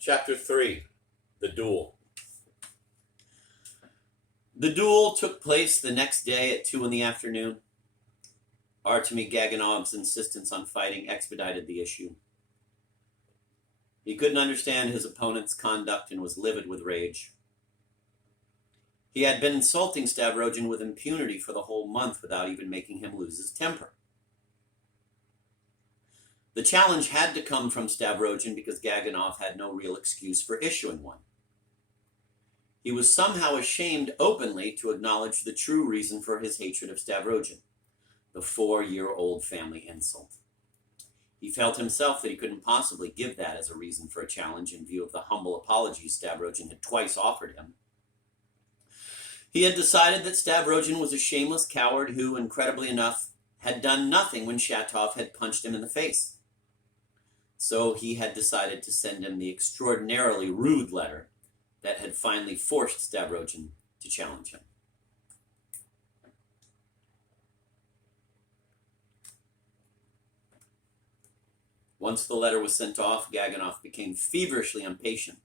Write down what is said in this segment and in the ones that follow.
Chapter 3, The Duel. The duel took place the next day at 2 in the afternoon. Artemy Gaganov's insistence on fighting expedited the issue. He couldn't understand his opponent's conduct and was livid with rage. He had been insulting Stavrogin with impunity for the whole month without even making him lose his temper. The challenge had to come from Stavrogin because Gaganov had no real excuse for issuing one. He was somehow ashamed openly to acknowledge the true reason for his hatred of Stavrogin, the 4-year-old family insult. He felt himself that he couldn't possibly give that as a reason for a challenge in view of the humble apologies Stavrogin had twice offered him. He had decided that Stavrogin was a shameless coward who, incredibly enough, had done nothing when Shatov had punched him in the face. So he had decided to send him the extraordinarily rude letter that had finally forced Stavrogin to challenge him. Once the letter was sent off, Gaganov became feverishly impatient.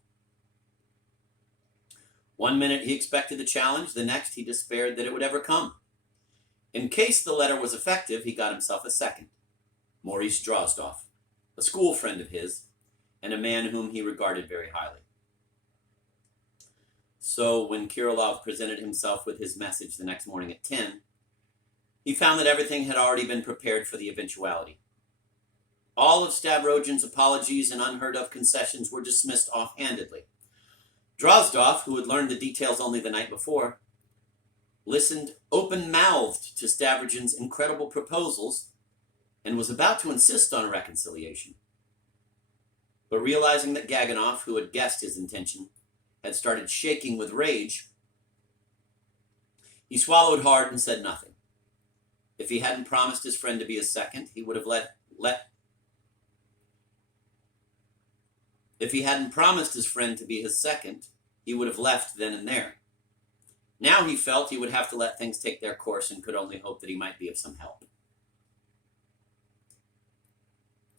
One minute he expected the challenge, the next he despaired that it would ever come. In case the letter was effective, he got himself a second, Maurice Drozdov, a school friend of his, and a man whom he regarded very highly. So when Kirilov presented himself with his message the next morning at 10, he found that everything had already been prepared for the eventuality. All of Stavrogin's apologies and unheard-of concessions were dismissed offhandedly. Drozdov, who had learned the details only the night before, listened open-mouthed to Stavrogin's incredible proposals and was about to insist on a reconciliation. But realizing that Gaganov, who had guessed his intention, had started shaking with rage, he swallowed hard and said nothing. If he hadn't promised his friend to be his second, he would have left then and there. Now he felt he would have to let things take their course and could only hope that he might be of some help.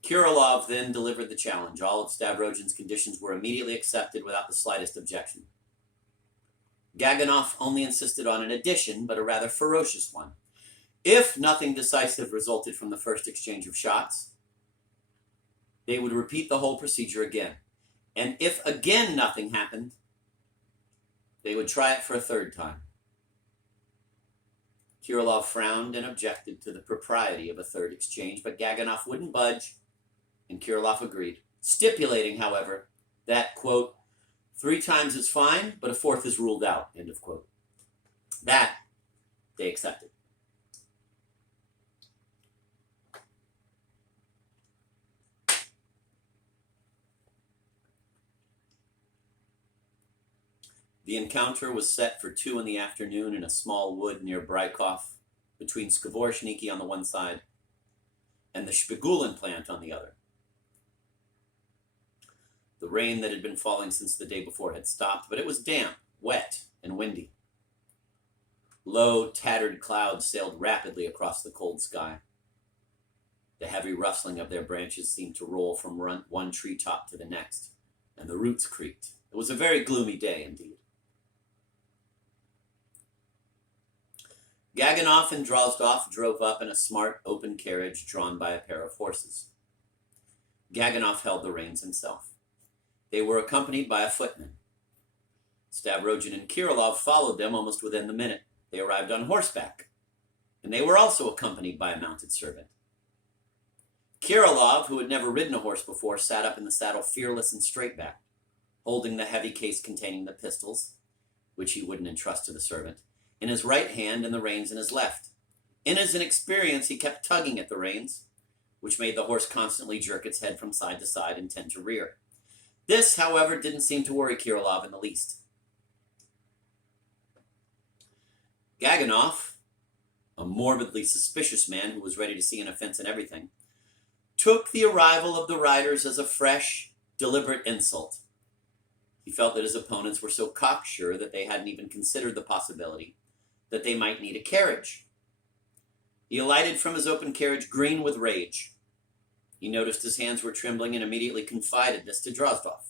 Kirilov then delivered the challenge. All of Stavrogin's conditions were immediately accepted without the slightest objection. Gaganov only insisted on an addition, but a rather ferocious one. If nothing decisive resulted from the first exchange of shots, they would repeat the whole procedure again. And if again nothing happened, they would try it for a third time. Kirilov frowned and objected to the propriety of a third exchange, but Gaganov wouldn't budge, and Kirilov agreed, stipulating, however, that, quote, 3 times is fine, but a fourth is ruled out, end of quote. That they accepted. The encounter was set for 2 in the afternoon in a small wood near Brykov, between Skvoreshniki on the one side and the Shpigulin plant on the other. The rain that had been falling since the day before had stopped, but it was damp, wet, and windy. Low, tattered clouds sailed rapidly across the cold sky. The heavy rustling of their branches seemed to roll from one treetop to the next, and the roots creaked. It was a very gloomy day indeed. Gaganov and Drozdov drove up in a smart, open carriage drawn by a pair of horses. Gaganov held the reins himself. They were accompanied by a footman. Stavrogin and Kirilov followed them almost within the minute. They arrived on horseback, and they were also accompanied by a mounted servant. Kirilov, who had never ridden a horse before, sat up in the saddle fearless and straight-backed, holding the heavy case containing the pistols, which he wouldn't entrust to the servant, in his right hand and the reins in his left. In his inexperience, he kept tugging at the reins, which made the horse constantly jerk its head from side to side and tend to rear. This, however, didn't seem to worry Kirilov in the least. Gaganov, a morbidly suspicious man who was ready to see an offense in everything, took the arrival of the riders as a fresh, deliberate insult. He felt that his opponents were so cocksure that they hadn't even considered the possibility that they might need a carriage. He alighted from his open carriage green with rage. He noticed his hands were trembling and immediately confided this to Drozdov.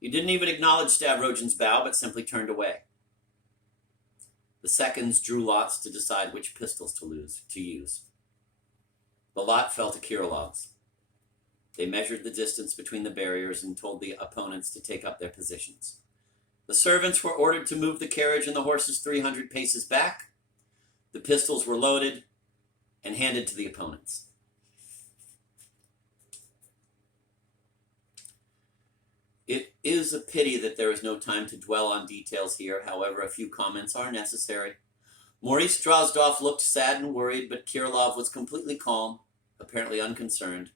He didn't even acknowledge Stavrogin's bow, but simply turned away. The seconds drew lots to decide which pistols to use. The lot fell to Kirilov's. They measured the distance between the barriers and told the opponents to take up their positions. The servants were ordered to move the carriage and the horses 300 paces back. The pistols were loaded and handed to the opponents. It is a pity that there is no time to dwell on details here. However, a few comments are necessary. Maurice Drozdov looked sad and worried, but Kirilov was completely calm, apparently unconcerned,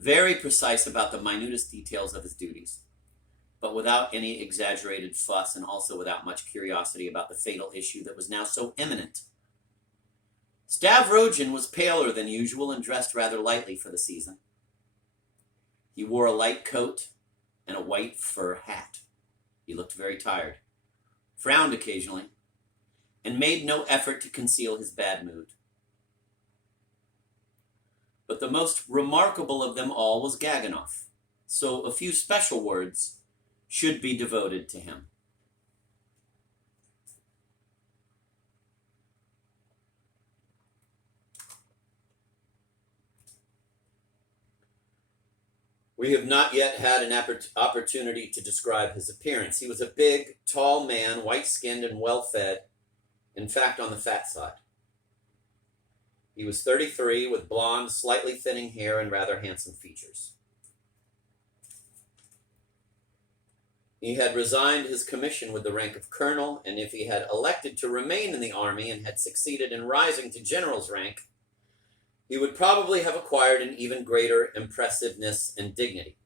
very precise about the minutest details of his duties, but without any exaggerated fuss and also without much curiosity about the fatal issue that was now so imminent. Stavrogin was paler than usual and dressed rather lightly for the season. He wore a light coat and a white fur hat. He looked very tired, frowned occasionally, and made no effort to conceal his bad mood. But the most remarkable of them all was Gaganov, so a few special words should be devoted to him. We have not yet had an opportunity to describe his appearance. He was a big, tall man, white-skinned and well-fed, in fact, on the fat side. He was 33, with blonde, slightly thinning hair and rather handsome features. He had resigned his commission with the rank of colonel, and if he had elected to remain in the army and had succeeded in rising to general's rank, he would probably have acquired an even greater impressiveness and dignity.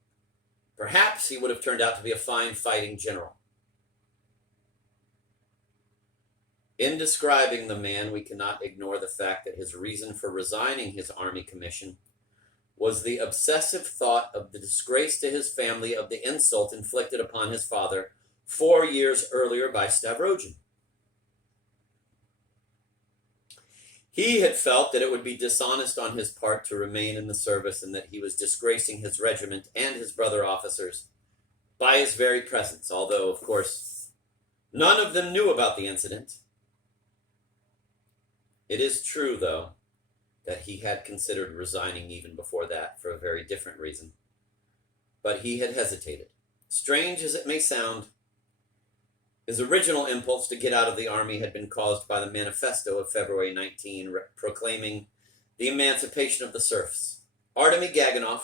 Perhaps he would have turned out to be a fine fighting general. In describing the man, we cannot ignore the fact that his reason for resigning his army commission was the obsessive thought of the disgrace to his family of the insult inflicted upon his father 4 years earlier by Stavrogin. He had felt that it would be dishonest on his part to remain in the service and that he was disgracing his regiment and his brother officers by his very presence, although, of course, none of them knew about the incident. It is true, though, that he had considered resigning even before that for a very different reason. But he had hesitated. Strange as it may sound, his original impulse to get out of the army had been caused by the manifesto of February 19, proclaiming the emancipation of the serfs. Artemy Gaganov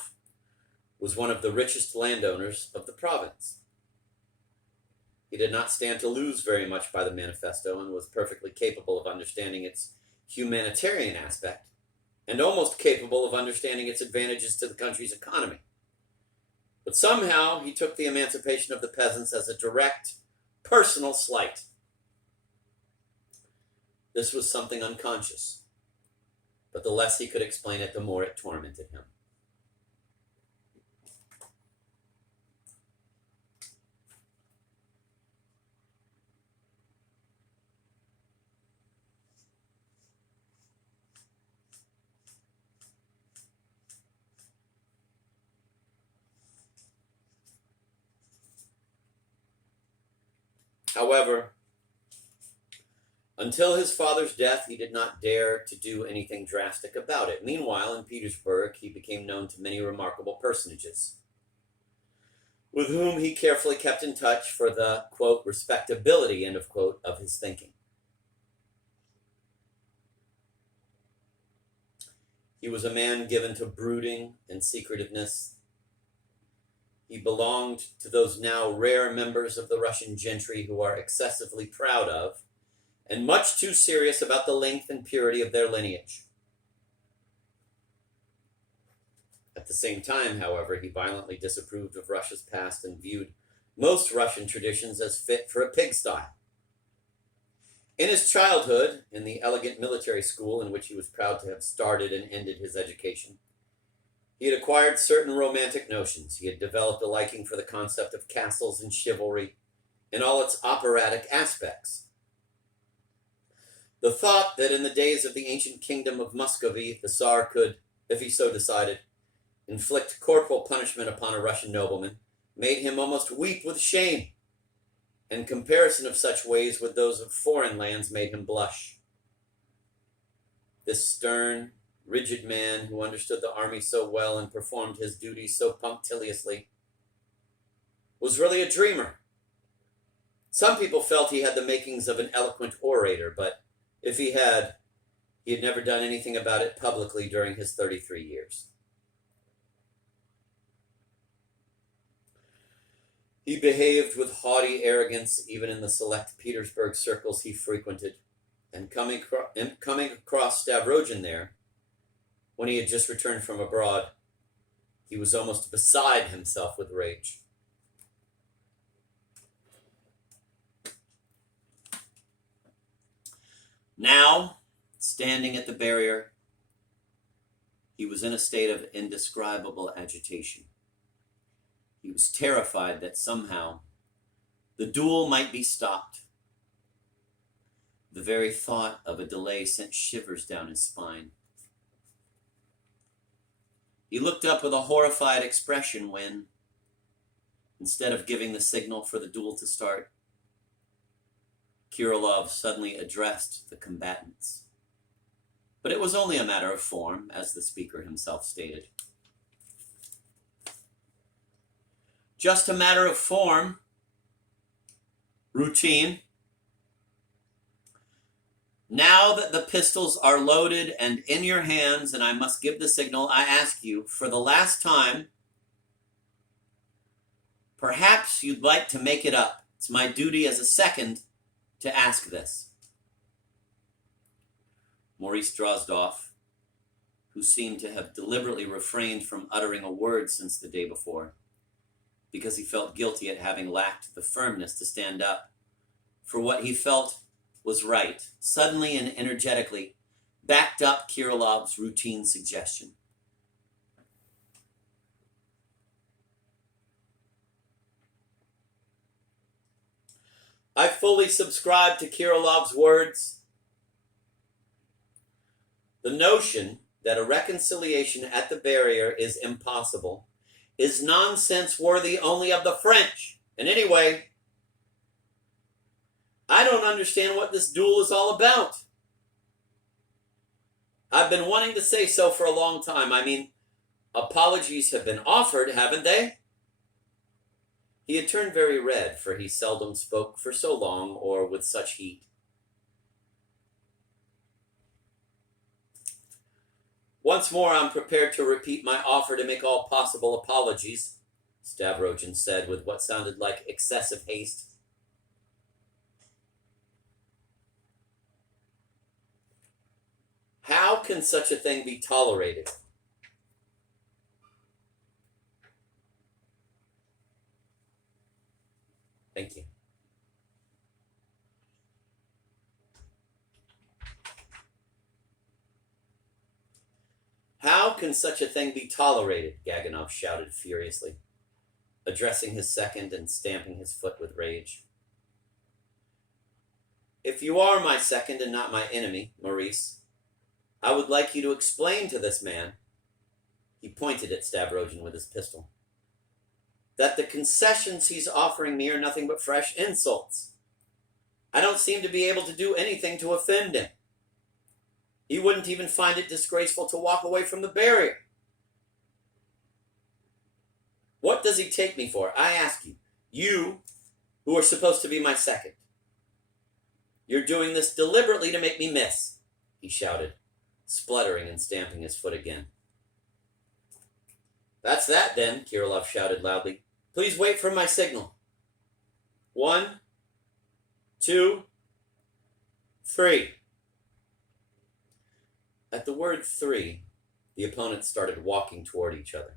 was one of the richest landowners of the province. He did not stand to lose very much by the manifesto and was perfectly capable of understanding its humanitarian aspect and almost capable of understanding its advantages to the country's economy. But somehow he took the emancipation of the peasants as a direct personal slight. This was something unconscious, but the less he could explain it, the more it tormented him. However, until his father's death, he did not dare to do anything drastic about it. Meanwhile, in Petersburg, he became known to many remarkable personages, with whom he carefully kept in touch for the, quote, respectability, end of quote, of his thinking. He was a man given to brooding and secretiveness. He belonged to those now rare members of the Russian gentry who are excessively proud of and much too serious about the length and purity of their lineage. At the same time, however, he violently disapproved of Russia's past and viewed most Russian traditions as fit for a pigsty. In his childhood, in the elegant military school in which he was proud to have started and ended his education, he had acquired certain romantic notions. He had developed a liking for the concept of castles and chivalry in all its operatic aspects. The thought that in the days of the ancient kingdom of Muscovy, the Tsar could, if he so decided, inflict corporal punishment upon a Russian nobleman made him almost weep with shame, and comparison of such ways with those of foreign lands made him blush. This stern, rigid man who understood the army so well and performed his duties so punctiliously was really a dreamer. Some people felt he had the makings of an eloquent orator, but if he had never done anything about it publicly during his 33 years. He behaved with haughty arrogance even in the select Petersburg circles he frequented, and coming across Stavrogin there, when he had just returned from abroad, he was almost beside himself with rage. Now, standing at the barrier, he was in a state of indescribable agitation. He was terrified that somehow the duel might be stopped. The very thought of a delay sent shivers down his spine. He looked up with a horrified expression when, instead of giving the signal for the duel to start, Kirilov suddenly addressed the combatants. But it was only a matter of form, as the speaker himself stated. Just a matter of form, routine. Now that the pistols are loaded and in your hands, and I must give the signal, I ask you, for the last time, perhaps you'd like to make it up. It's my duty as a second to ask this. Maurice Drozdov, who seemed to have deliberately refrained from uttering a word since the day before, because he felt guilty at having lacked the firmness to stand up for what he felt was right, suddenly and energetically backed up Kirilov's routine suggestion. I fully subscribe to Kirilov's words. The notion that a reconciliation at the barrier is impossible is nonsense worthy only of the French. And anyway, I don't understand what this duel is all about. I've been wanting to say so for a long time. I mean, apologies have been offered, haven't they? He had turned very red, for he seldom spoke for so long or with such heat. Once more, I'm prepared to repeat my offer to make all possible apologies, Stavrogin said with what sounded like excessive haste. How can such a thing be tolerated? Thank you. How can such a thing be tolerated? Gaganov shouted furiously, addressing his second and stamping his foot with rage. If you are my second and not my enemy, Maurice, I would like you to explain to this man, he pointed at Stavrogin with his pistol, that the concessions he's offering me are nothing but fresh insults. I don't seem to be able to do anything to offend him. He wouldn't even find it disgraceful to walk away from the barrier. What does he take me for? I ask you. You, who are supposed to be my second. You're doing this deliberately to make me miss, he shouted, spluttering and stamping his foot again. That's that, then, Kirilov shouted loudly. Please wait for my signal. 1, 2, 3. At the word 3, the opponents started walking toward each other.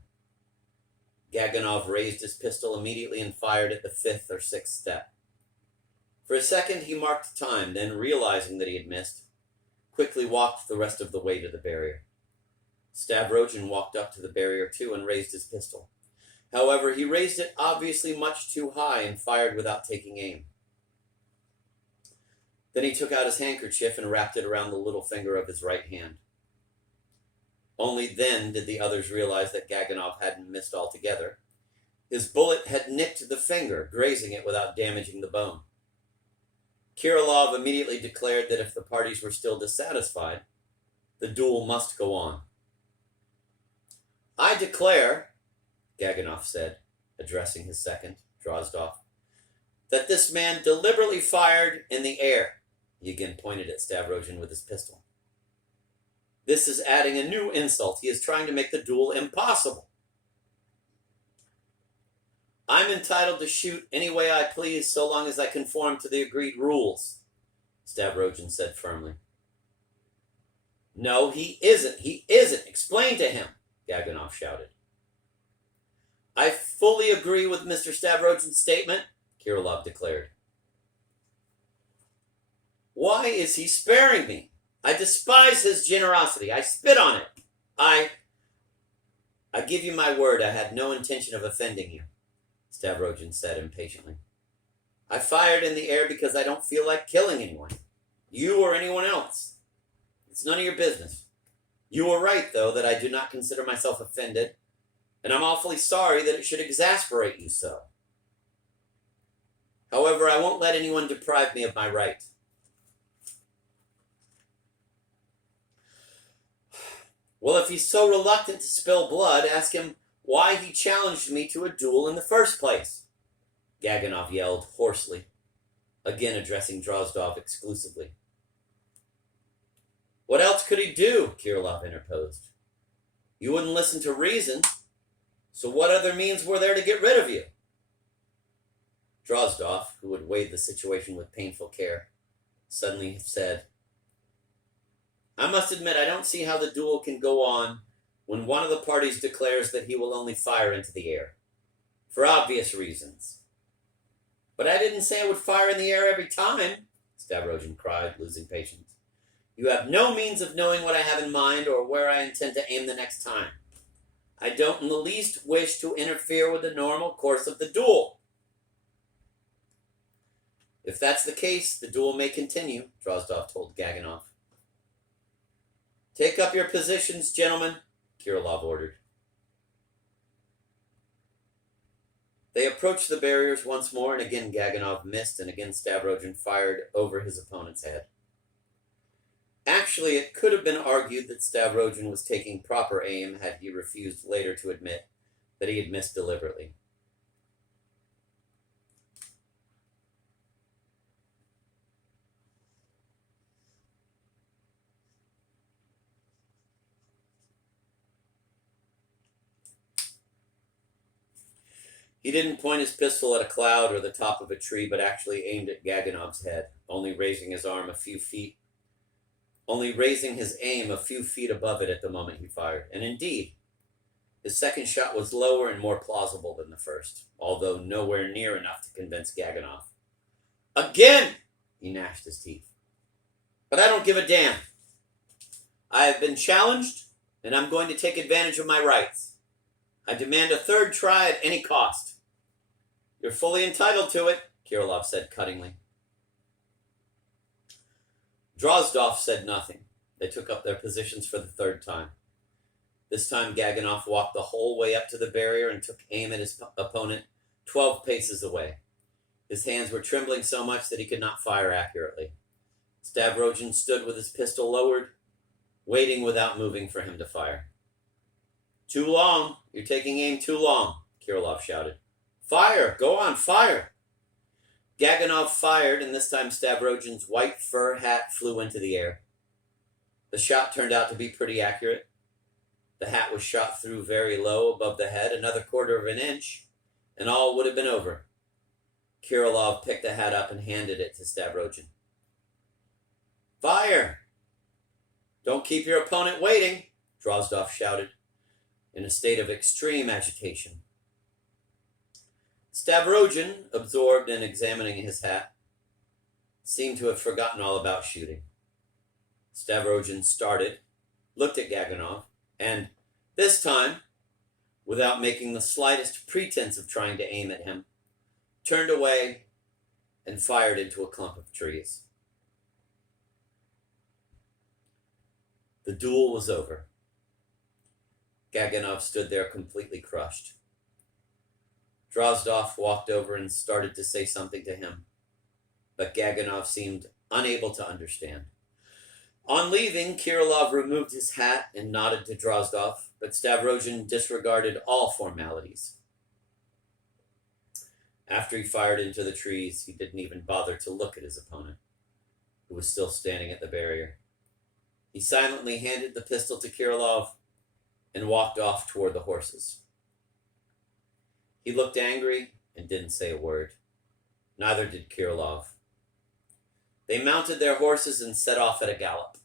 Gaganov raised his pistol immediately and fired at the 5th or 6th step. For a second he marked time, then, realizing that he had missed, quickly walked the rest of the way to the barrier. Stavrogin walked up to the barrier too and raised his pistol. However, he raised it obviously much too high and fired without taking aim. Then he took out his handkerchief and wrapped it around the little finger of his right hand. Only then did the others realize that Gaganov hadn't missed altogether, His bullet had nicked the finger, grazing it without damaging the bone. Kirilov immediately declared that if the parties were still dissatisfied, the duel must go on. I declare, Gaganov said, addressing his second, Drozdov, that this man deliberately fired in the air. He again pointed at Stavrogin with his pistol. This is adding a new insult. He is trying to make the duel impossible. I'm entitled to shoot any way I please so long as I conform to the agreed rules, Stavrogin said firmly. No, he isn't. He isn't. Explain to him, Gaganov shouted. I fully agree with Mr. Stavrogin's statement, Kirilov declared. Why is he sparing me? I despise his generosity. I spit on it. I give you my word I had no intention of offending you, Stavrogin said impatiently. I fired in the air because I don't feel like killing anyone, you or anyone else. It's none of your business. You are right, though, that I do not consider myself offended, and I'm awfully sorry that it should exasperate you so. However, I won't let anyone deprive me of my right. Well, if he's so reluctant to spill blood, ask him why he challenged me to a duel in the first place, Gaganov yelled hoarsely, again addressing Drozdov exclusively. What else could he do? Kirilov interposed. You wouldn't listen to reason, so what other means were there to get rid of you? Drozdov, who had weighed the situation with painful care, suddenly said, I must admit I don't see how the duel can go on when one of the parties declares that he will only fire into the air, for obvious reasons. But I didn't say I would fire in the air every time, Stavrogin cried, losing patience. You have no means of knowing what I have in mind or where I intend to aim the next time. I don't in the least wish to interfere with the normal course of the duel. If that's the case, the duel may continue, Drozdov told Gaganov. Take up your positions, gentlemen, Kirilov ordered. They approached the barriers once more, and again Gaganov missed, and again Stavrogin fired over his opponent's head. Actually, it could have been argued that Stavrogin was taking proper aim had he refused later to admit that he had missed deliberately. He didn't point his pistol at a cloud or the top of a tree, but actually aimed at Gaganov's head, only raising his aim a few feet above it at the moment he fired. And indeed, his second shot was lower and more plausible than the first, although nowhere near enough to convince Gaganov. Again! He gnashed his teeth. But I don't give a damn. I have been challenged, and I'm going to take advantage of my rights. I demand a third try at any cost. You're fully entitled to it, Kirilov said cuttingly. Drozdov said nothing. They took up their positions for the third time. This time Gaganov walked the whole way up to the barrier and took aim at his opponent 12 paces away. His hands were trembling so much that he could not fire accurately. Stavrogin stood with his pistol lowered, waiting without moving for him to fire. Too long. You're taking aim too long, Kirilov shouted. Fire! Go on, fire! Gaganov fired, and this time Stavrogin's white fur hat flew into the air. The shot turned out to be pretty accurate. The hat was shot through very low above the head, another quarter of an inch, and all would have been over. Kirilov picked the hat up and handed it to Stavrogin. Fire! Don't keep your opponent waiting, Drozdov shouted, in a state of extreme agitation. Stavrogin, absorbed in examining his hat, seemed to have forgotten all about shooting. Stavrogin started, looked at Gaganov, and, this time, without making the slightest pretense of trying to aim at him, turned away and fired into a clump of trees. The duel was over. Gaganov stood there completely crushed. Drozdov walked over and started to say something to him, but Gaganov seemed unable to understand. On leaving, Kirilov removed his hat and nodded to Drozdov, but Stavrogin disregarded all formalities. After he fired into the trees, he didn't even bother to look at his opponent, who was still standing at the barrier. He silently handed the pistol to Kirilov and walked off toward the horses. He looked angry and didn't say a word. Neither did Kirilov. They mounted their horses and set off at a gallop.